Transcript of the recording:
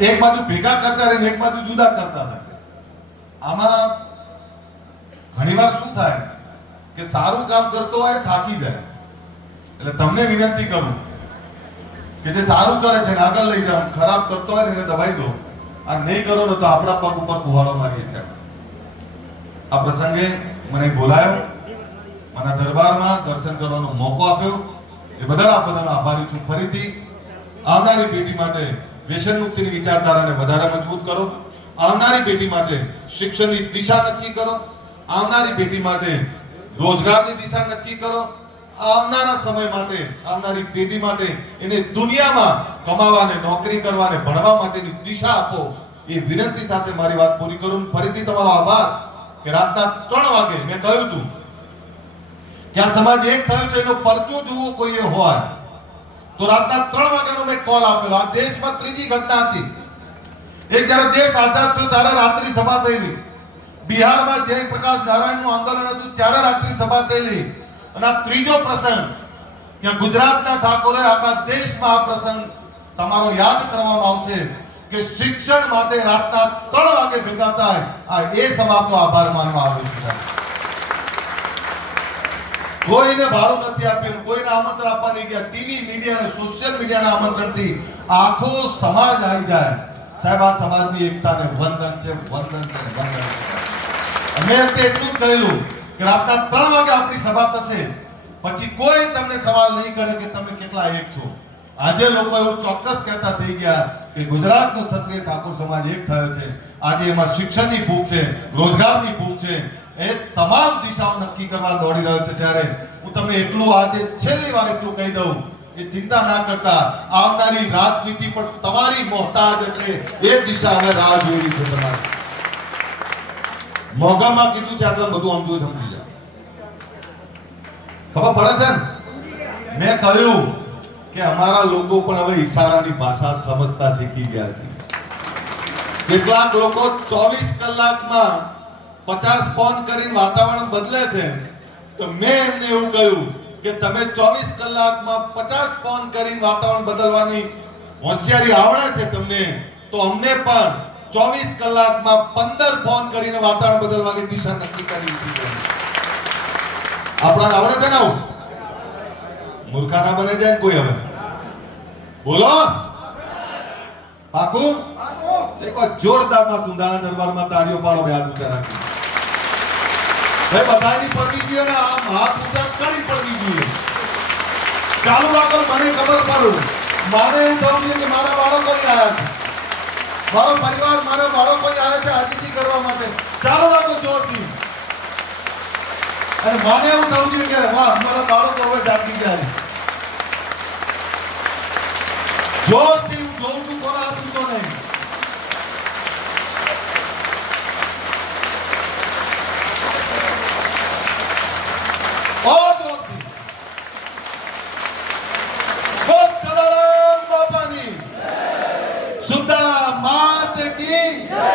એક બાજુ ભેગા કરતા રહે, એક બાજુ જુદા કરતા થાય. આમાં ઘણીવાર શું થાય કે સારું કામ કરતો હોય થાકી જાય. એટલે તમને વિનંતી કરું કે જે સારું કરે છે આગળ લઈ જાઓ, ખરાબ કરતો હોય એને દબાઈ દો. આ નહીં કરો ને તો આપણા પગ ઉપર કુહાડો મારીએ છીએ. આ પ્રસંગે મને બોલાયો, મારા દરબારમાં દર્શન કરવાનો મોકો આપ્યો, એ બદલ આપ બધાનો આભારી છું. ફરીથી આવનારી પેઢી માટે વ્યસન મુક્તિની વિચારધારાને વધારે મજબૂત કરો. આવનારી પેઢી માટે શિક્ષણની દિશા નક્કી કરો. આવનારી પેઢી માટે રોજગારની દિશા નક્કી કરો. આવનારા સમય માટે, આવનારી પેઢી માટે એને દુનિયામાં કમાવાને, નોકરી કરવાને, ભણવા માટેની દિશા આપો. એ વિનંતી સાથે મારી વાત પૂરી કરું. ફરીથી તમારો આભાર કે રાતના 3 વાગે મેં કહ્યું હતું કે આ સમાજ એક થયો છે, એનો પરચો જોવો કોઈએ હોય તો રાતના 3 વાગ્યાનો મેં કોલ આપેલો. આ દેશમાં ત્રીજી ઘટના હતી. એક જ્યારે દેશ આઝાદ થયો ત્યારે રાત્રિ સભા થયેલી. બિહારમાં જયપ્રકાશ નારાયણનું આંદોલન હતું ત્યારે રાત્રિ સભા થયેલી. અને આ ત્રીજો પ્રસંગ કે ગુજરાતના ઠાકોરે આખા દેશમાં આ પ્રસંગ તમારો યાદ કરવામાં આવશે કે શિક્ષણ માટે રાતના 3 વાગે ભેગા થાય. આ એ સમાજનો આભાર માનવા આવે છે. કોઈને ભાડું નથી આપ્યું, કોઈને આમંત્રણ આપવા નહીં ગયા. ટીવી, મીડિયા અને સોશિયલ મીડિયાના આમંત્રણથી આખો સમાજ આવી જાય. સાહેબ, આ સમાજની એકતાને વંદન છે, વંદન છે, વંદન છે. મેં એટલું જ કહ્યું કે રાતના 3 વાગે આપણી સભા થશે, પછી કોઈ તમને સવાલ નહીં કરે કે તમે કેટલા એક છો. આજે લોકો એવું ચોક્કસ કહેતા થઈ ગયા કે ગુજરાતનો ક્ષત્રિય ઠાકોર સમાજ એક થયો છે. આજે એમાં શિક્ષણની ભૂખ છે, રોજગારની ભૂખ છે. એ તમામ દિશાઓ નક્કી કરવા દોડી રહ્યો છે. ત્યારે હું તમને એટલું આજે છેલ્લી વાર એટલું કહી દઉં કે ચિંતા ના કરતા, આવનારી રાજનીતિ પણ તમારી મોહતાજ છે. એ દિશા હવે રાહ જોઈ રહી છે. તમારે મોગામાં કીધું છે આટલા બધું સમજવું, સમજી જાઓ. ખબર પડે છે ને? મેં કહ્યું કે અમારા લોકો પણ હવે ઈશારાની ભાષા સમજતા શીખી ગયા છે. કેટલાક લોકો 24 કલાકમાં 50 ફોન કરીને વાતાવરણ બદલે છે. તો મેં એમને એવું કહ્યું કે તમે 24 કલાકમાં 50 ફોન કરીને વાતાવરણ બદલવાની હોશિયારી આવડે છે તમને, તો અમને પણ 24 કલાકમાં 15 ફોન કરીને વાતાવરણ બદલવાની દિશા નક્કી કરવી છે. આપણાને આવડે છે ને? આવું મૂર્ખાના બને જાય કોઈ? હવે બોલો, પાકું? એકવાર જોરદારમાં સુંદાના દરબારમાં તાળીઓ પાડો. બે હાથ ઊંચા રાખી. ભાઈ બધાની પડવી જોઈએ ને, આમ હાથ ઊંચા કરી પડવી જોઈએ. ચાલુ રાખો, મને ખબર પડું. મારે એવું થવું જોઈએ કે મારા બાળકો આવ્યા છે, મારો પરિવાર, મારા બાળકો આવ્યા છે આજીજી કરવા માટે. ચાલુ રાખો જોરથી. અને મને એવું થવું જોઈએ કે વાહ, મારા બાળકો હવે જાગી ગયા છે. જોરથી હું જોઉં છું, કોના હાથ ઊંચો નહીં. બાપાની સુધા માત કી જય.